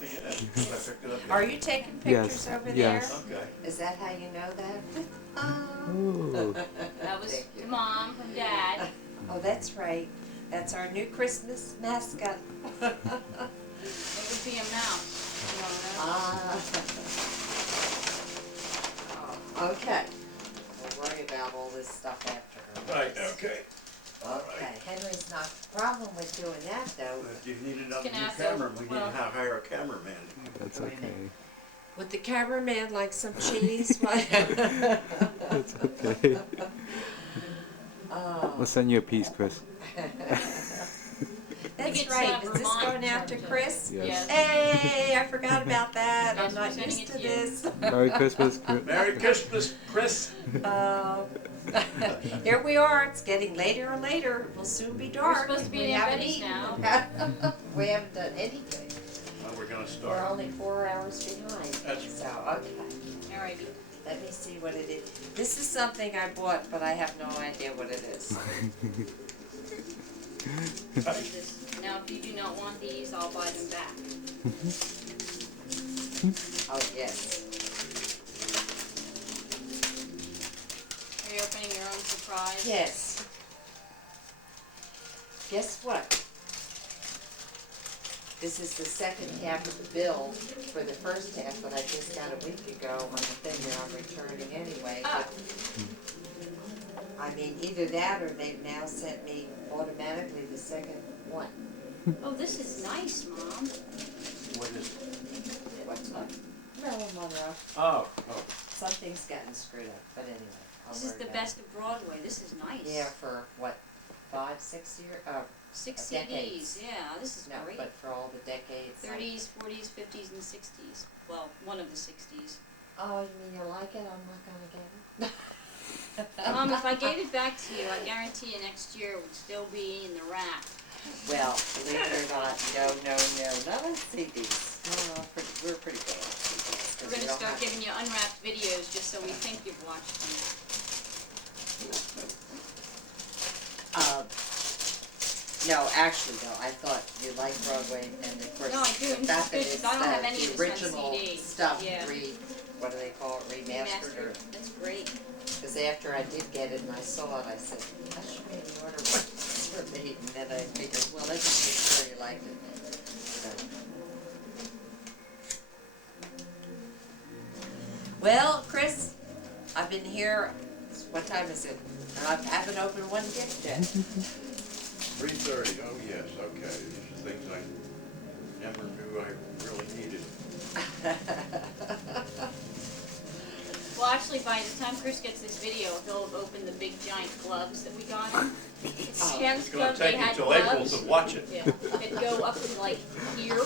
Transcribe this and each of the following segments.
nothing in it. I picked it up. Are you taking pictures Yes, over yes. there? Okay. Is that how you know that? Ooh. That was Thank you. to Mom from Dad. Oh, that's right. That's our new Christmas mascot. It would be a mouse. Ah. Oh, okay. We'll worry about all this stuff after her. Right, okay. Okay, Henry's not the problem with doing that though. If you need another Gonna new have to- camera, we need well- to hire a cameraman. That's okay. Would the cameraman like some cheese? That's okay. Oh. We'll send you a piece, Chris. That's It's, right. Is this Vermont going out to Georgia. Chris? Yes. Hey, I forgot about that. Yes, I'm we're not sending used it to to you. this. Merry Christmas. Merry Christmas, Chris. Here we are. It's getting later and later. We'll soon be dark. supposed to be We in haven't Betty's eaten. now. We haven't done anything. Well, we're gonna We're start. only 4 hours behind. That's- So, okay. Alrighty. Let me see what it is. This is something I bought, but I have no idea what it is. What is this? Now, if you do not want these, I'll buy them back. Oh, yes. Are you opening your own surprise? Yes. Guess what? This is the second half of the bill for the first half that I just got a week ago on the thing that I'm returning anyway. But, I mean, either that or they've now sent me automatically the second one. Oh, this is nice, Mom. What is it? What's that? Marilyn Monroe. Oh. Something's gotten screwed up, but anyway. I'll This is worry the about best of Broadway. This is nice. it. Yeah, for what, 5, 6 years? 6 decades. CDs. Yeah, this is No, great. but for all the decades. 30s, 40s, 50s, and 60s. Well, one of the 60s. Oh, you mean you like it? I'm not gonna get it. Mom, if I gave it back to you, I guarantee you next year it would still be in the rack. Well, believe it or not, no, not on CDs. No, we're pretty good on CDs. We're going to start giving you unwrapped videos just so we think you've watched them. No, actually, no, I thought you liked Broadway, and of course, No, I do, the and fact that it's it's good, 'cause I don't have any the of this on original CD. stuff, Yeah. what do they call it, remastered, Remastered. That's great. because after I did get it and I saw it, I said, I should maybe order one for me, and then I figured, well, let's just make sure you liked it. So. Well, Chris, I've been here, what time is it? And I haven't opened one gift yet. 3:30. Oh, yes, okay. These are things I never knew I really needed. Well, actually, by the time Chris gets this video, he'll have opened the big giant gloves that we got him. It's Oh. Sam's It's gonna Club, they take you had till April gloves. to watch it. Yeah, they'd go up in like here.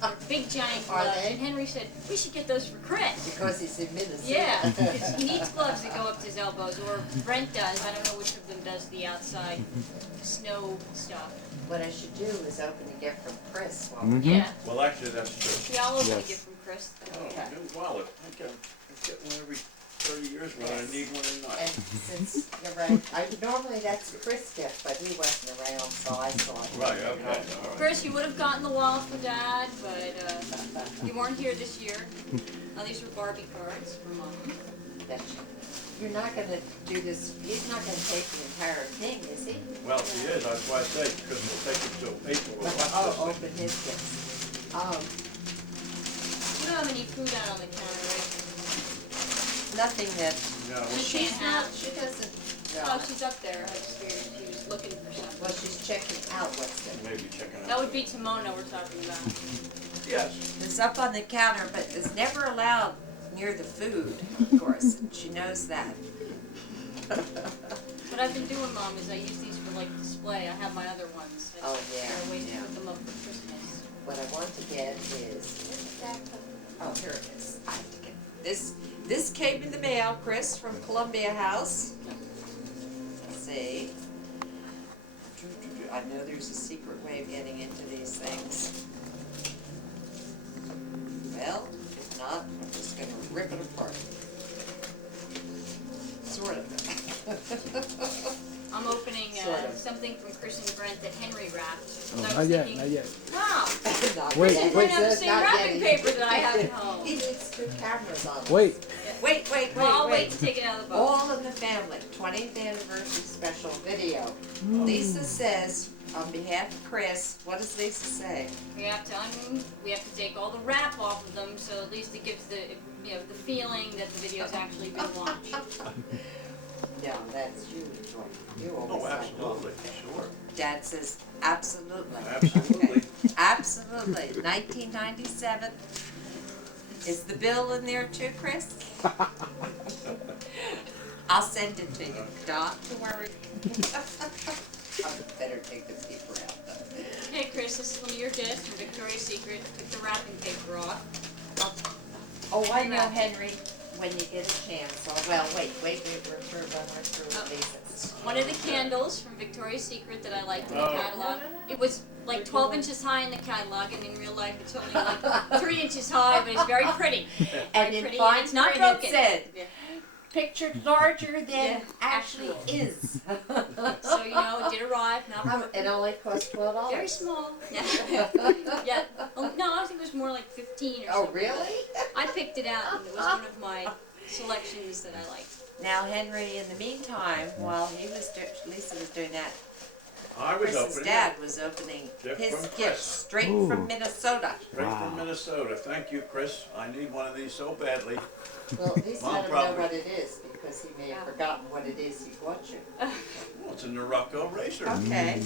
They're big giant Are gloves. they? And Henry said, we should get those for Chris. Because he's in Minnesota. Yeah, 'cause he needs gloves that go up to his elbows, or Brent does. I don't know which of them does the outside snow stuff. What I should do is open a gift from Chris while Mhm. Yeah. Well, actually, that's true. See, I'll open a Yes. gift from Chris. Oh, Okay. new wallet. I get one every 30 years whether I Yes. need one or not. And since you're right, normally that's Chris' gift, but he wasn't around, so I saw it. Right, okay, all right. Chris, you would have gotten the wallet for Dad, but you weren't here this year. These were Barbie cards for Mom. You're not gonna do this, he's not gonna take the entire thing, is he? Well, if he is, that's why I say, because we'll take it till April to watch Oh, this thing. open his gifts. You don't have any food out on the counter, right? Nothing that, No, She she's can't not, have. she doesn't, Oh, no. she's up there. I just figured she was looking for something. Well, she's checking out what's there. maybe checking out. That would be Timona we're talking about. Yes. It's up on the counter, but it's never allowed near the food, of course, and she knows that. What I've been doing, Mom, is I use these for like display. I have my other ones. I Oh, just yeah, figure a way to yeah. put them up for Christmas. What I want to get is, oh, here it is. I have to get this came in the mail, Chris, from Columbia House. Let's see. I know there's a secret way of getting into these things. Well, if not, I'm just gonna rip it apart. Sort of. I'm opening Sort of. something from Chris and Brent that Henry wrapped. Oh, And I not was yet, thinking, not yet. wow, Not Wait, yet. You might have the It's, same not yet. wrapping paper that I have at home. He needs two cameras on. Wait. Wait, Well, I'll wait to take it out of the box. All in the family, 20th anniversary special video. Lisa says, on behalf of Chris, what does Lisa say? We have to take all the wrap off of them, so at least it gives the the feeling that the video's actually been watched. No, that's you, Joy. You always Oh, like absolutely, sure. Dad says, absolutely. Absolutely. Okay. Absolutely. 1997. Is the bill in there too, Chris? I'll send it to you. Not to worry. I better take the paper out though. Okay, Chris, this is one of your gifts from Victoria's Secret. Took the wrapping paper off. Oh, I know, Henry, when you get a chance. Oh, well, wait, we're through, when we're through with these. One of the candles from Victoria's Secret that I liked in the Oh. catalog. It was like 12 inches high in the catalog, and in real life it's only like 3 inches high, but it's very pretty. And Very in pretty, fine and it's not print it broken. said, Yeah. pictured larger than Yeah, actually actual. is. So it did arrive, not broken. It only cost $12. Very small. Yeah. Yeah. Oh, no, I think it was more like 15 or Oh, something. really? I picked it out, and it was one of my selections that I liked. Now, Henry, in the meantime, while Lisa was doing that, I was Chris's opening dad it was opening Gift his from gift Chris. straight Ooh. from Minnesota. straight Wow. from Minnesota. Thank you, Chris. I need one of these so badly. Well, at least Mom let him know probably- what it is, because he may have forgotten what it is he bought you. Well, it's a Norocco razor. Okay.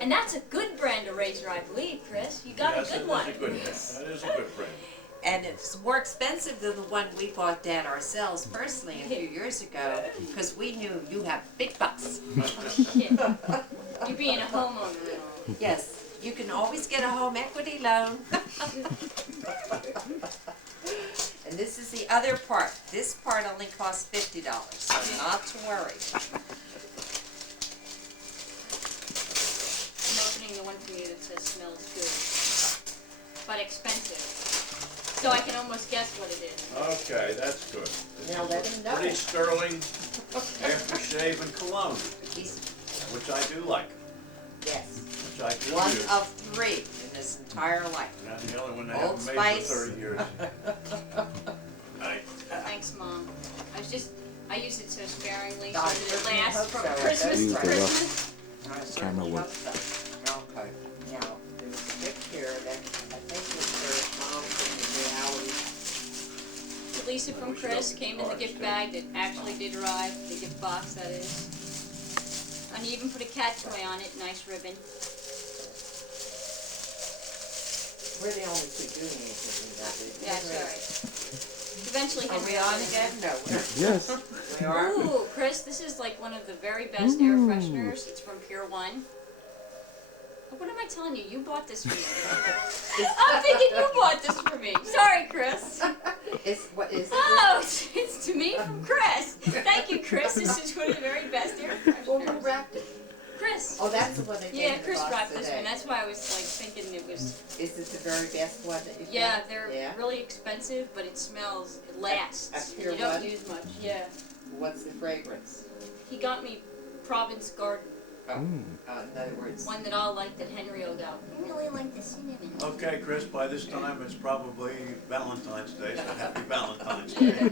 And that's a good brand of razor, I believe, Chris. You got Yes, a it good is one. a good brand. That is a good brand. And it's more expensive than the one we bought Dad ourselves personally a few years ago, because we knew you have big bucks. Yeah. You being a homeowner and all. Yes, you can always get a home equity loan. And this is the other part. This part only costs $50, so not to worry. I'm opening the one from you that says smells good, but expensive. So I can almost guess what it is. Okay, that's good. This Now is let a him know. Pretty sterling aftershave and cologne, He's, which I do like, yes, which I do one use. of 3 in his entire life. Not the only one they Old haven't made Spice. for 30 years. Right. Thanks, Mom. I use it so sparingly so I that it certainly lasts hope from so. Christmas Use to the Christmas. I Camera certainly work. hope so. Okay, now, there's a gift here that I think was for Mom from the Howie. Lisa from Chris came in the gift bag that actually did arrive, the gift box that is. And you even put a cat toy on it, nice ribbon. We're the only two doing anything in that. Yeah, it's alright. Eventually Are Henry we on will. again? No, Yes. we are. Ooh, Chris, this is like one of the very best air fresheners. It's from Pure One. Oh, what am I telling you? You bought this for me. I'm thinking you bought this for me. Sorry, Chris. What is it? Oh, it's to me from Chris. Thank you, Chris. This is one of the very best air Well, who fresheners. wrapped it? Chris. Oh, that's the one that came Yeah, in the Chris box wrapped this today. one. That's why I was like thinking it was. Is this the very best one that you got? Yeah, they're Yeah? really expensive, but it smells. It lasts. A Pure You don't One? use much. Yeah. What's the fragrance? He got me Province Garden, Mm. In other words, one that I'll like that Henry will go. I really like the cinnamon. Okay, Chris, by this time it's probably Valentine's Day, so happy Valentine's Day.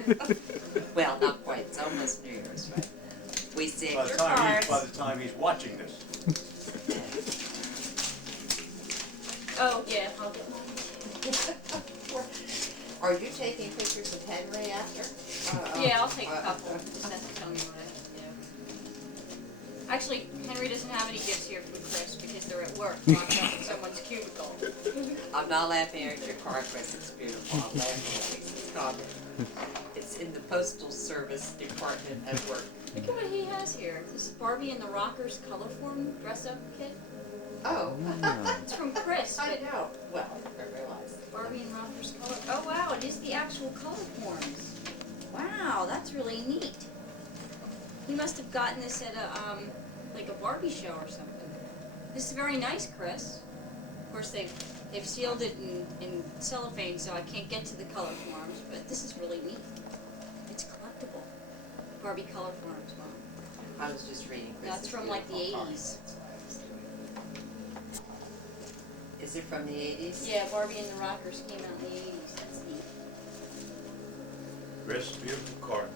well, not quite. It's almost New Year's, but we saved By your the time cards. by the time he's watching this. Oh yeah, I'll get one. Are you taking pictures of Henry after? Yeah, I'll take a couple. Just have to tell me what I do. Actually, Henry doesn't have any gifts here for Chris because they're at work, locked up in someone's cubicle. I'm not laughing at your card, Chris. It's beautiful. I'm laughing at Lisa's comment. It's in the Postal Service Department at work. Look at what he has here. This is Barbie and the Rockers color form dress-up kit. Oh, It's from Chris, I but know. Well, I realize. Barbie and Rockers color. Oh wow, it is the actual color forms. Wow, that's really neat. He must have gotten this at a like a Barbie show or something. This is very nice, Chris. Of course, they've sealed it in cellophane, so I can't get to the color forms. But this is really neat. It's collectible. Barbie color forms, Mom. I was just reading Chris's That's from like the beautiful card. 80s. Is it from the 80s? Yeah, Barbie and the Rockers came out in the 80s. That's neat. Chris, beautiful card.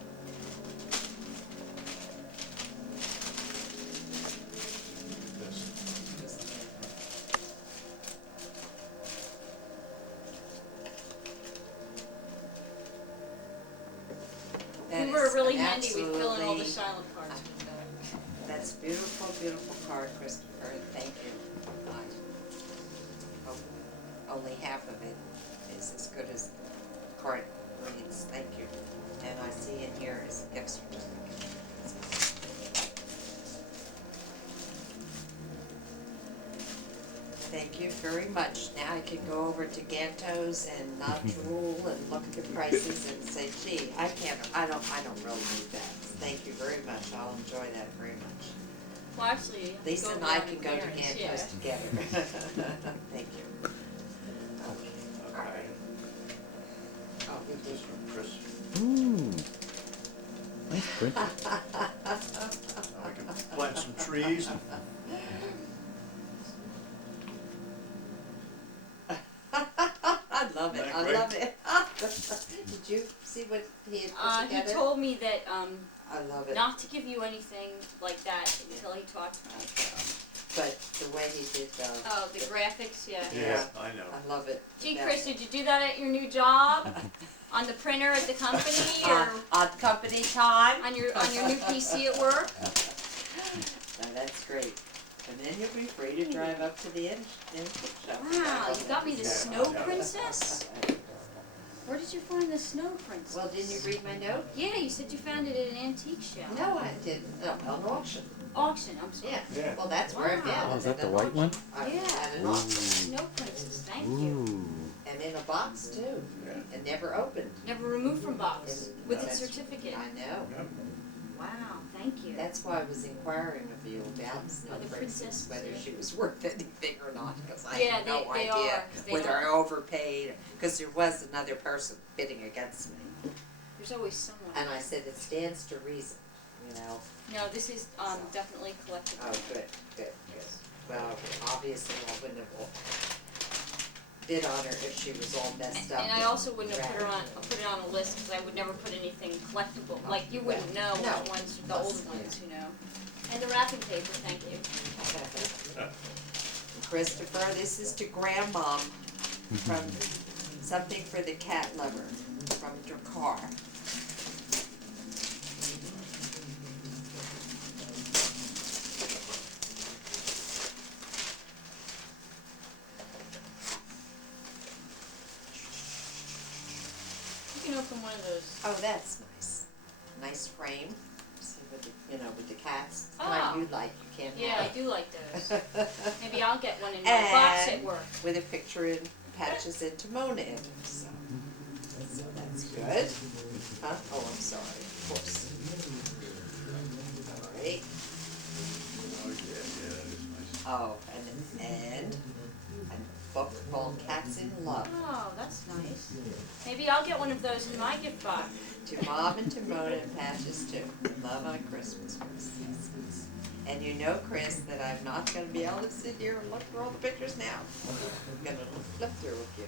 That We were is really an handy with filling all the absolutely- silent cards with that. That's beautiful, beautiful card, Christopher. Thank you. Only half of it is as good as the card reads. Thank you. And I see in here is a gift certificate. Thank you very much. Now I can go over to Ganto's and not drool and look at the prices and say, gee, I don't really need that. Thank you very much. I'll enjoy that very much. Well, actually, Lisa go and I down can to go to clearance, Ganto's yeah. together. Thank you. Okay. I'll get this from Chris. Ooh. Nice print. I can plant some trees and I love it, I Isn't that love it. Did you see what he had put He together? told me that I love it, not to give you anything like that until he talks about it. but the way he did, Oh, the graphics, yeah. yeah, I know. I love it. Gee, Yeah. Chris, did you do that at your new job? On the printer at the company, or On company time? on your new PC at work? No, that's great. And then you'll be free to drive up to the antique shop. Wow, you got me the Yeah, Snow I know. Princess? Where did you find the Snow Princess? Well, didn't you read my note? Yeah, you said you found it at an antique shop. No, I didn't, no, on auction, Auction, I'm sorry. yeah. Yeah. Well, that's where I Wow. found it. Oh, is that at the an white one? auction. I Yeah. At an auction, Snow Princess, thank you. Ooh. and in a box too, Yeah. and never opened. Never removed from box with its That's- certificate. I know. Yep. Wow, thank you. That's why I was inquiring of you about Snow Oh, the Princess, princess, whether yeah. she was worth anything or not, because I Yeah, had no they idea are, 'cause they whether don't- I overpaid, because there was another person bidding against me. There's always someone. And I said, it stands to reason, you know. No, this is definitely collectible. Oh, good, good, good. Well, obviously I wouldn't have bid on her if she was all messed up. And I also wouldn't have put ratted. it on a list because I would never put anything collectible. Like you wouldn't know No. which ones, the older ones, you know. And the wrapping paper, thank you. Christopher, this is to Grandmom from Something for the Cat Lover from Drakkar. You can open one of those. Oh, that's nice. Nice frame. See with the, with the cats. Oh. Kind you like, you can't Yeah, I have. do like those. Maybe I'll get one in my box at And work. with a picture in patches into Mona in it, so that's good. Huh? Oh, I'm sorry, of course. All right. Oh, yeah, that is nice. Oh, and a book called Cats in Love. Oh, that's nice. Maybe I'll get one of those in my gift box. To Mom and to Mona and Patches too. Love on Christmas, Chris. Yes, yes. And you know, Chris, that I'm not gonna be able to sit here and look through all the pictures now. I'm gonna flip through with you.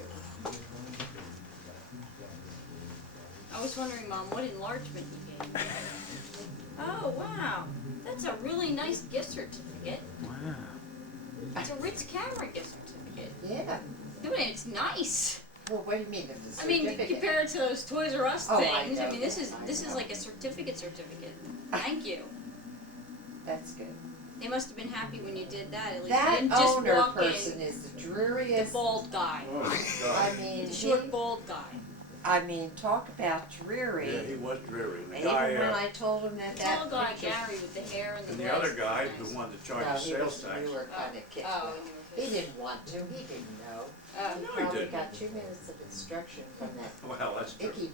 I was wondering, Mom, what enlargement you gave me. Oh, wow. That's a really nice gift certificate. Wow. It's a Ritz camera gift certificate. Yeah. No, and it's nice. Well, what do you mean if the I mean, certificate? compared to those Toys R Us Oh, I things, know I mean, this that, is I know. like a certificate. Thank you. That's good. They must have been happy when you did that. At least you That didn't just owner walk person in. is the The dreariest. bald guy. Oh, I God. mean, The short he, bald guy. I mean, talk about dreary. Yeah, he was dreary. The Even guy, when I told him that Tall guy picture- Gary with the hair and the and the glasses. other guy, Nice. the one that No, charged he sales was tax. newer kind of kid. Oh, He didn't want to. He didn't know. Oh. He No, he probably didn't. got 2 minutes of instruction from that Well, that's true. icky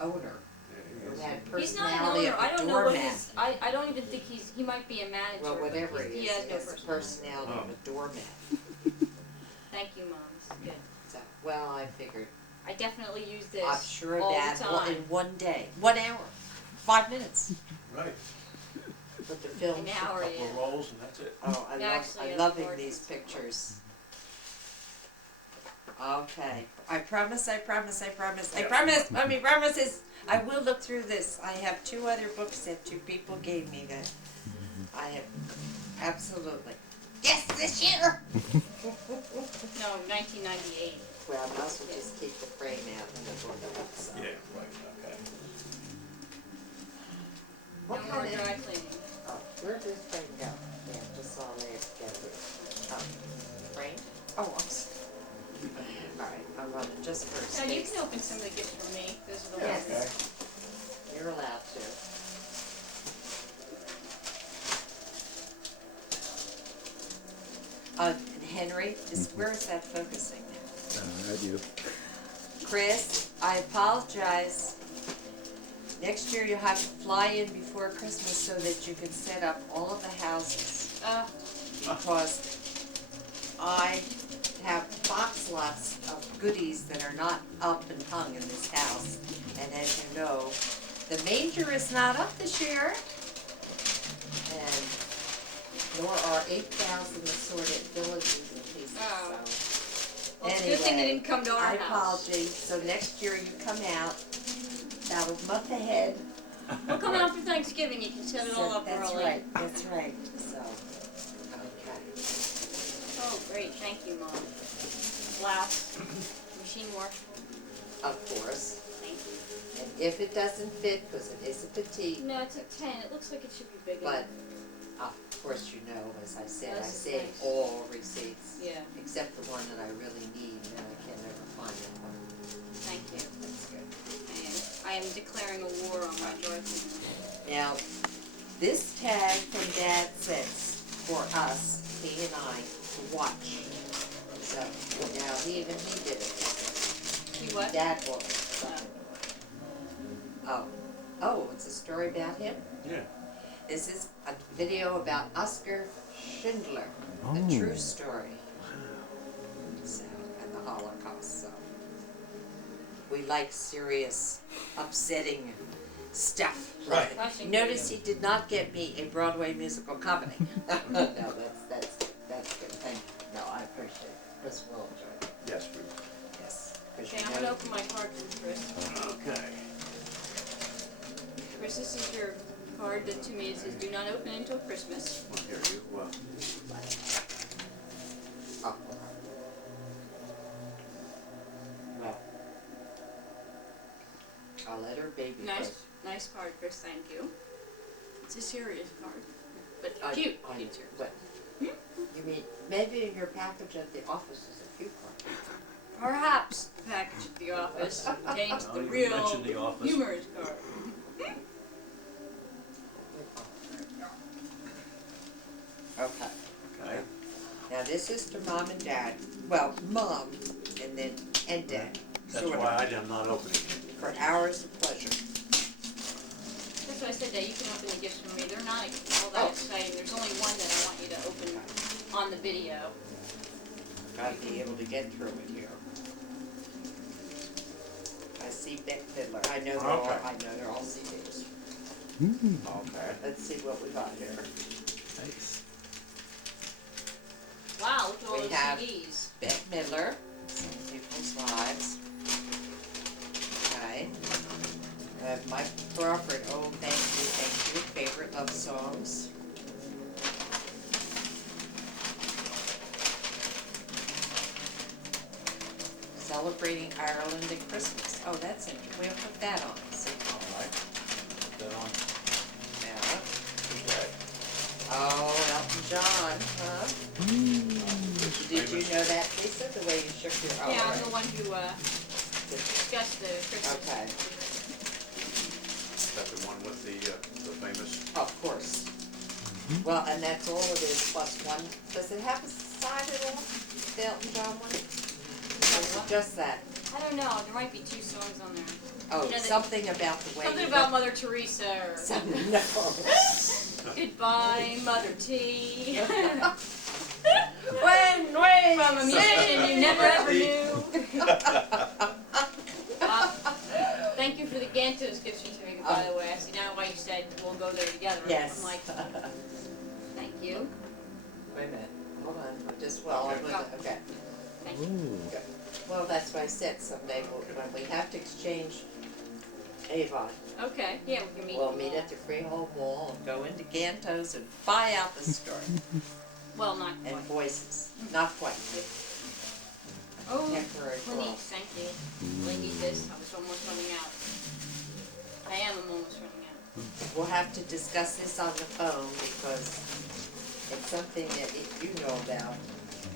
owner Yeah, who he is. had He's not an personality owner. of I a don't know what doormat. his. I don't even think he might be a manager. Well, but whatever he he is, has he no has the personality. personality of Oh. a doormat. Thank you, Mom. This is good. So, well, I figured, I definitely use this I'm sure all that the time. in one day, 1 hour, 5 minutes, Right. with the film. An hour, Couple yeah. of rolls and that's it. Oh, Yeah, actually, I'm I'm loving bored. these pictures. Okay, I promise, Mommy promises, I will look through this. I have 2 other books that 2 people gave me that I have absolutely, yes, this year! No, 1998. Well, I might as well just keep the frame out and the book out, so. Yeah, right, okay. No What more kind dry of, cleaning. oh, where'd this frame go? Yeah, just all there together. Oh, frame? Oh, alright, I'm running just for Now, you space. can open some of the gifts for me. Those are the Yes. ones. You're allowed to. Henry, where is that focusing now? I do. Chris, I apologize. Next year you'll have to fly in before Christmas so that you can set up all of the houses. Because I have box lots of goodies that are not up and hung in this house. And as you know, the manger is not up this year. And nor are 8,000 assorted villages and pieces, Oh. so. Well, it's a good thing they didn't come to our I house. apologize. So next year you come out about a month ahead. We'll come out for Thanksgiving. You can set it all up That's early. right, that's right, so, okay. Oh, great. Thank you, Mom. Blouse. Machine wash. Of course, Thank you. and if it doesn't fit, because it is a petite, No, it's a 10. It looks like it should be bigger. but, of course you know, as I said, I This is save nice. all receipts. Yeah. Except the one that I really need, and I can never find it. Thank you. That's good. I am declaring a war on my dry cleaning. Now, this tag from Dad says for us, he and I, to watch. So, now he did it. You what? Dad will. Oh, it's a story about him? Yeah. This is a video about Oskar Schindler, a Oh. true story. So, and the Holocaust, so. We like serious, upsetting stuff. Right. Watching Notice he video. did not get me a Broadway musical comedy. No, that's good. Thank you. No, I appreciate it. Chris will enjoy it. Yes, we, Yes. 'Cause Okay, you I'm know- gonna open my card for Chris. okay. Chris, this is your card that to me it says do not open until Christmas. Well, here you, well, Oh. Well. I'll let her baby Nice, first. nice card, Chris. Thank you. It's a serious card, but I- cute. I- Cute, serious. What? You mean, maybe in your package at the office is a coupon? Perhaps the package at the office contains the real humorous card. Okay. okay. Now this is to Mom and Dad. Well, Mom and Dad. That's sort of, why I'm not opening it. for hours of pleasure. That's why I said that you can open the gifts for me. They're not all that Oh. exciting. There's only one that I want you to open on the video. Gotta be able to get through it here. I see Beck Fiddler. I know they're all CDs. Okay. Let's see what we got here. Nice. Wow, look at all We those have- CDs. Bette Midler, Some People's Lives. Okay. We have Mike Crawford, Oh Thank You, favorite love songs. Celebrating Ireland at Christmas. Oh, that's interesting. We'll put that on. See. All right. Put that on. Yeah. Okay. Oh, Elton John, huh? Did you know that, Lisa, the way you shook your, oh, Yeah, I'm right. the one who discussed the Christmas. Okay, Is that the one with the famous? of course. Well, and that's all it is, plus one. Does it have a side at all, the Elton John one? Or is it just that? I don't know. There might be 2 songs on there. Oh, You know, something about the way Something you about look. Mother Teresa or Something, no. Goodbye, Mother T. When From a musician you never ever knew. Thank you for the Gantos gift certificate, by the way. I see now why you said we'll go there together. Yes. I'm like, thank you. Wait a minute, hold on, I just, well, I Okay. was, okay. Thank you. Ooh. Good. Well, that's why I said someday when we have to exchange Avon, Okay, yeah, we can meet. we'll meet at the Freehold Mall and go into Ganto's and buy out the store. Well, not And quite. Voices, not quite, Oh, temporary Lenny, cross. thank you. I need this. I was almost running out. I'm almost running out. We'll have to discuss this on the phone because it's something that you know about.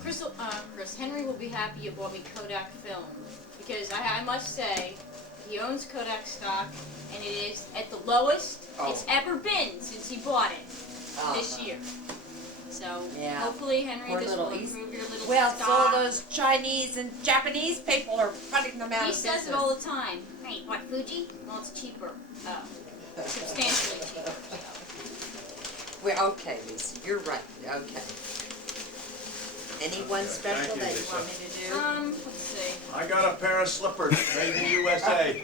Chris, Henry will be happy you bought me Kodak film because I must say he owns Kodak stock and it is at the lowest it's ever been since he bought it this year. So Yeah. hopefully, Henry, Poor this little will East- improve your little Well, so stock. those Chinese and Japanese people are putting them out He of says business. it all the time. Hey, what, Fuji? Well, it's cheaper. Substantially cheaper. Well, okay, Lisa, you're right, okay. Anyone Okay, special thank you, that you Lisa. want me to do? Let's see. I got a pair of slippers made in USA.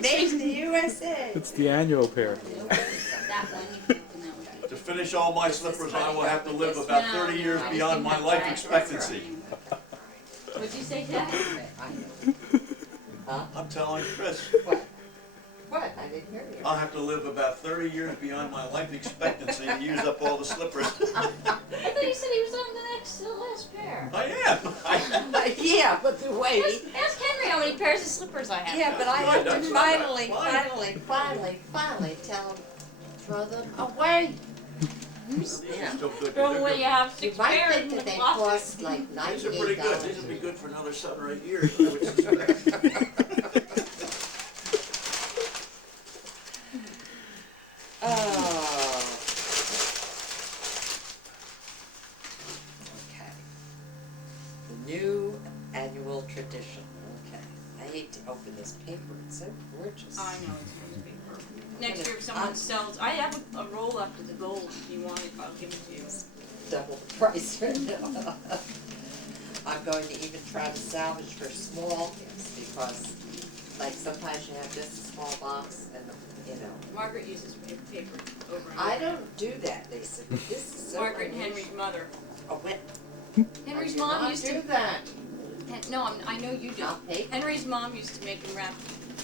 Made in the USA. It's the annual pair. That one, you can To finish all my slippers, I will have to live about No, 30 years no, beyond my life expectancy. What'd you say, Dad? I know. Huh? I'm telling Chris, What? What? I didn't hear you. I'll have to live about 30 years beyond my life expectancy to use up all the slippers. I thought you said he was on the last pair. I am. Yeah, but the way, Ask Henry how many pairs of slippers I have. yeah, but I have to That's right, finally tell them, throw them away. These are Yeah. still good. Throw They're away, good. you have You 6 might pairs think in that the they closet. cost like These are pretty good. These $98. will be good for another 7 or 8 years, I would suspect. Oh. Okay. The new annual tradition, okay. I hate to open this paper, it's so gorgeous. I know, it's supposed to be perfect. Next year if someone sells, I have a roll left of the gold if you want it, I'll give it to you. Double the price right now. I'm going to even try to salvage for small gifts because, like, sometimes you have just a small box and, you know. Margaret uses paper over and over. I don't do that, Lisa. This is so Margaret and unusual. Henry's mother. Oh, what? Henry's I do mom not used do to. that. No, I know you do. Not paper. Henry's mom used to make him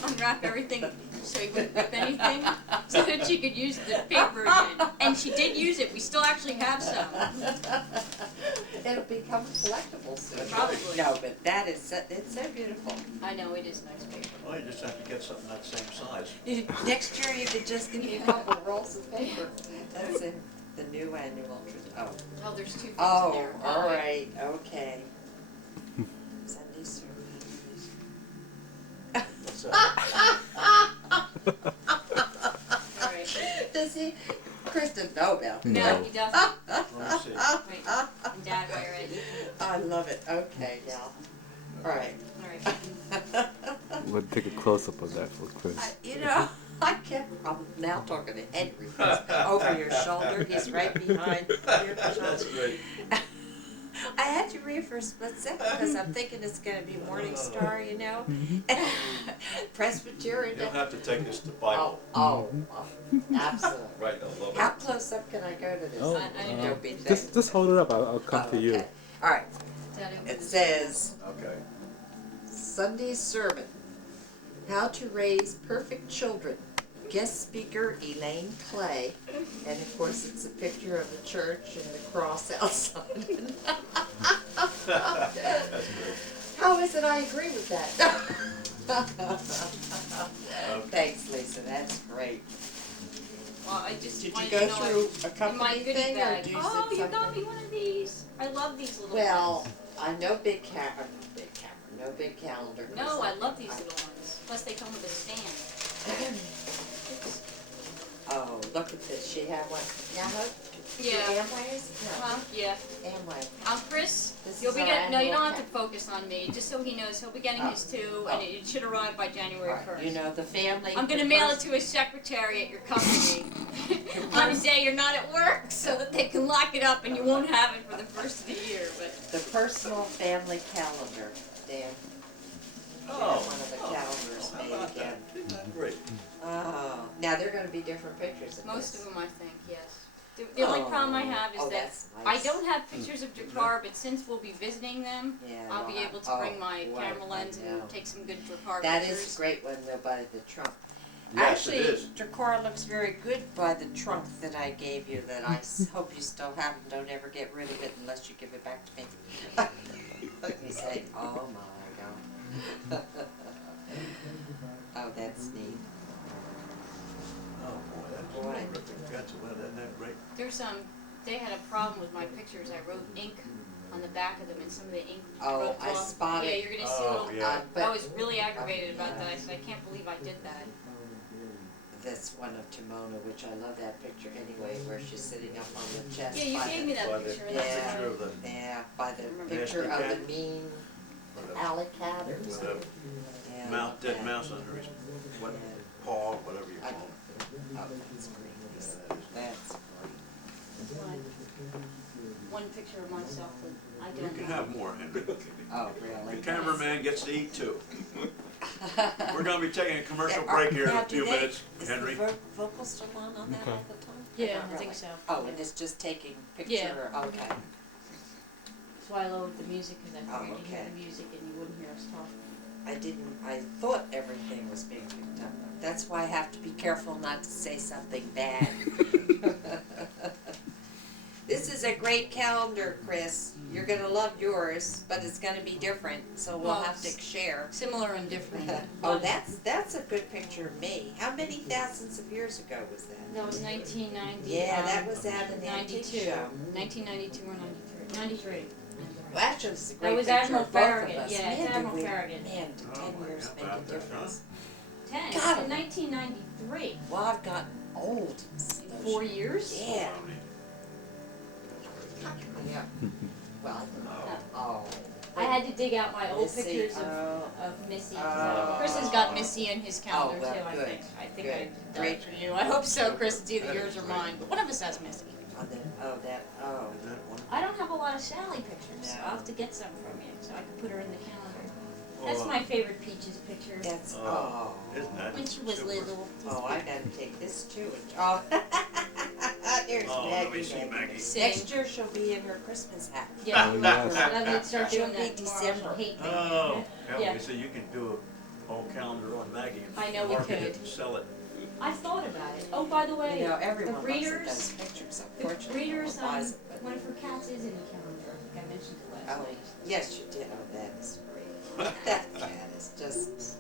unwrap everything so he wouldn't rip anything, so that she could use the paper again. And she did use it. We still actually have some. It'll become collectible soon. Probably. No, but that is, it's so beautiful. I know it is nice paper. Well, you just have to get something that same size. Next year you could just give me a couple rolls of paper. That's it. The new annual tradition. Oh, there's 2 things Oh, there. all right, okay. Sunday service. What's that? All right. Does he? Chris doesn't know about No, that. No. he doesn't. Let me see. Wait, and Dad, while you're ready. I love it. Okay, now. All right. All right. We'll take a close up of that for Chris. You know, I kept, I'm now talking to Henry. Over your shoulder. He's right behind your That's shoulder. great. I had to read for a split second because I'm thinking it's going to be Morning Star, you know? Presbyterian. You'll have to take this to Oh, Bible. oh, absolutely. Right, I love How it. close up can I go to this? Oh, I know. Don't be thick. just hold it up. I'll come Oh, to you. okay. All right. Daddy, It says Okay. Sunday's sermon: How to Raise Perfect Children. Guest speaker Elaine Clay, and of course it's a picture of the church and the cross outside. That's great. How is it I agree with that? Okay. Thanks, Lisa. That's great. well, I just Did you wanted go to know through a in my company goodie thing, or bag. do you Oh, sit you got something? me one of these. I love these little Well, ones. I know big camera, no big calendar. No, I love these little ones. Plus they come with a stand. Oh, look at this. She had one. Now, Yeah. Amway's? Well, yeah. No, Amway. Chris, This you'll is be our getting, no, you annual don't have to cap. focus on me, just so he knows, he'll be getting Oh. his too, and it should arrive by January All right, 1st. you know, the family. I'm gonna the mail it pers- to his secretary at your company on a day you're not at work, so that they can lock it up and you won't have it for the first of the year, but. The personal family calendar, Dan. Oh. One of the Oh. calendars How made about again. that? Isn't that great? Oh, now they're gonna be different pictures of Most this. of them, I think, yes. The only problem I have is Oh, that that's I nice. don't have pictures of Drakkar, but since we'll be visiting them, Yeah, I'll be you'll able have- to bring oh, my boy, camera lens I know. and take some good Drakkar That pictures. is a great one though by the trunk. Yes, it Actually, is. Drakkar looks very good by the trunk that I gave you that I hope you still have and don't ever get rid of it unless you give it back to me. Let me say, oh my god. Oh, that's neat. Oh, boy, that's Boy. terrific. That's, well, isn't that great? There's they had a problem with my pictures. I wrote ink on the back of them, and some of the ink Oh, rubbed I off. spotted. Yeah, you're gonna see Oh, little. yeah. But I was really aggravated about yeah. that. I said, I can't believe I did that. that's one of Timona, which I love that picture anyway, where she's sitting up on the chest. Yeah, you by gave the, me that By the picture. Yeah. picture of the, Yeah, by the Remember. picture of Nasty the cat. mean with the alley cat or with something. the Yeah, I mouth, love dead that. mouse under his, what, Yeah. paw, whatever you I call know. it. Oh, that's great, Lisa. Yeah, that is. That's One picture of myself that I You don't can know. have more, Henry. Oh, really? The cameraman gets to eat too. We're gonna be taking a commercial Yeah, break here in now, a do few they- minutes, Is Henry. the vocal still on that Okay. all the time? Yeah, Not I think really. so. Oh, and it's just taking picture, Yeah. okay. That's why I lowered the music, because I Oh, figured you'd hear okay. the music and you wouldn't hear us talk. I thought everything was being picked up. That's why I have to be careful not to say something bad. This is a great calendar, Chris. You're gonna love yours, but it's gonna be different, so we'll Well, have to share. Similar and different. Oh, that's a good picture of me. How many thousands of years ago was that? That was 1990. Yeah, that was at an antique 92. show. 1992 or 93. 93. Well, actually, it's a That great was picture Admiral of both Farragut. of us. Yeah, Man, it's did Admiral we- Farragut. Man, did Oh, 10 my years God, make a about that, difference. 10. God. In 1993. Well, I've gotten old. Those- 4 years? Yeah. Baloney. Yeah. Well, oh. I had to dig out my old Missy, pictures oh. of Missy. Oh. Chris has got Missy in his calendar well, too, I good, think. I think good. I did Great. that for you. I hope so, Chris. It's either yours or mine, but one of us has Missy. Oh, that, oh. Isn't that one? I don't have a lot of Sally pictures, so No. I'll have to get some from you so I can put her in the calendar. That's Oh, my favorite Peaches picture. That's, Oh. oh. Isn't that When she was super? little. Oh, I gotta take this too. Oh. There's Oh, Maggie. let me see Maggie. Same. Next year she'll be in her Christmas hat. Yeah, Oh, yes. I'm gonna start doing She'll be that tomorrow. She'll December. hate me. Oh, Yeah. yeah, so you can do a whole calendar on Maggie. and I know we market it could. and sell it. I thought about it. Oh, by the way, You know, everyone the looks at breeders, those pictures, the unfortunately. breeders, no one buys it, but- one of her cats is in the calendar. I think I mentioned it last Oh, night. yes, you did. Oh, that is great. That cat is just,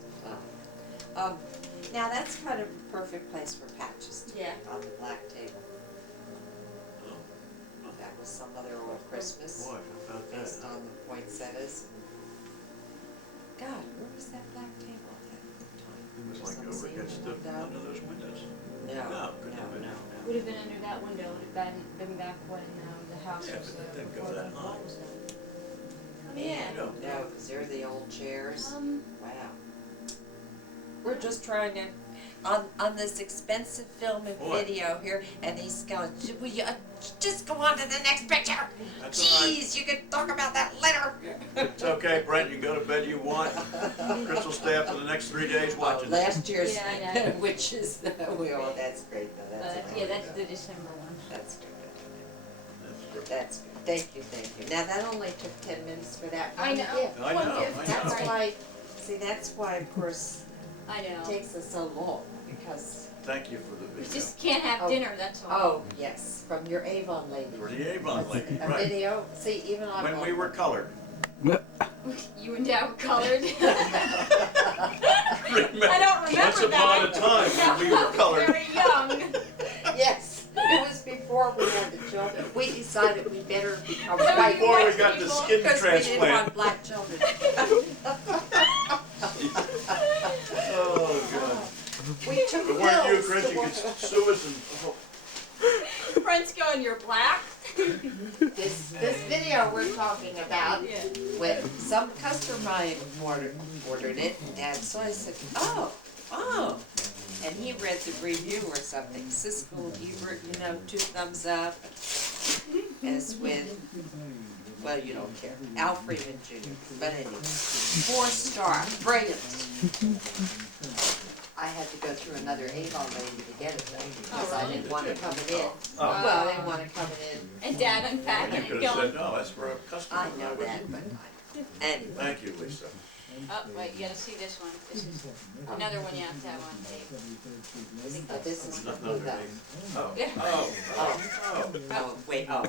now that's kind of a perfect place for patches to be Yeah. on the black table. Oh, That was some other old Christmas, boy, how about that? based on the poinsettias. God, where was that black table at that time? It was like Some over scene against the, window? under those windows. No, No, no, couldn't have been. no. Would have been under that window. Would have been back when the house Yeah, was but that didn't go before that the high. wall was done. Oh, Yeah, yeah. No. no, because they're the old chairs. Wow. We're just trying to, on this expensive film and Boy. video here, and he's going, will you just go on to the next picture? That's all right. Jeez, you can talk about that later. It's okay, Brent, you can go to bed you want. Chris will stay up for the next 3 days watching. Last year's, Yeah, I know. which is, oh, that's great though, that's Yeah, amazing. that's the December one. That's good. That's great. That's good. Thank you. Now, that only took 10 minutes for that I one know. gift. I One know, gift, I That's know. why, see, that's why, of course, I it know. takes us so long, because, Thank you for the We video. just can't have Oh. dinner, that's all. oh, yes, from your Avon lady. For the Avon lady, A right. video, see, even I. When we were colored. You and Dad were colored. Remember- I don't remember Once upon a that. time, when we were colored. Very young. Yes, it was before we had the children. We decided we better become Before white. Before we got the People. skin Because we didn't want transplant. black children. Oh, God. We took But weren't you, pills Chris, to you wa- could sue us and, Friends going, you're black. This video we're talking about, Yeah. when some customer ordered it, and so I said, oh, and he read the review or something, Siskel Ebert, 2 thumbs up, as with, well, you don't care, Al Freeman Jr., but anyway, 4-star, brilliant. I had to go through another Avon lady to get it though, because Oh, I really? didn't want it coming in. Oh. Well, I didn't want it coming in. And Dad unpacking You it could and have going, said, no, that's for a customer. I know that, but anyway. Thank you, Lisa. oh, wait, you gotta see this one. This is another one you have to have on tape. I think Oh, that's this the is one. for who though? Oh, Yeah. oh, oh, oh. Oh, wait, oh.